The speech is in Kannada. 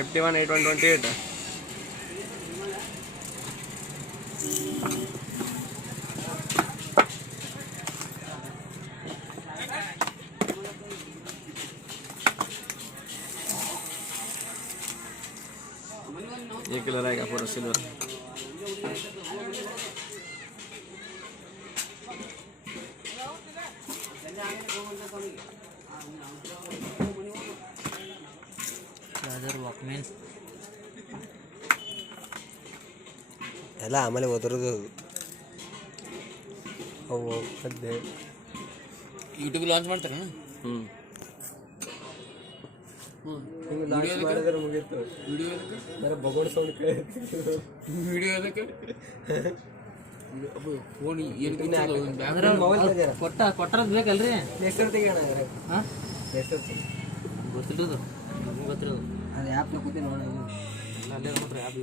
51 8128. ये कलर आएगा पूरा सिल्वर। ಎಲ್ಲ ಆಮೇಲೆ ಓದಿರೋದು ಅವು ಸದ್ಯ ಯೂಟ್ಯೂಬ್ ಲಾಂಚ್ ಮಾಡ್ತಾರೆ ಮಾಡಿದ್ರೆ ಮುಗೀತು. ವಿಡಿಯೋ ಬರೀ ಬಗೋಡ್ ಸೌಂಡ್ ವಿಡಿಯೋ ಅದಕ್ಕೆ ಫೋನ್ ಏನು ಕೊಟ್ಟರದ್ ಬೇಕಲ್ರಿ ಹೆಸರು ತೆಗಿಯೋಣ ಹಾಂ ಹೆಸರು ಗೊತ್ತಿರೋದು ಗೊತ್ತಿರೋದು ಅದು ಆ್ಯಪ್ ಕೂತಿ ನೋಡಿ ಅಲ್ಲೇ ಆ್ಯಪ್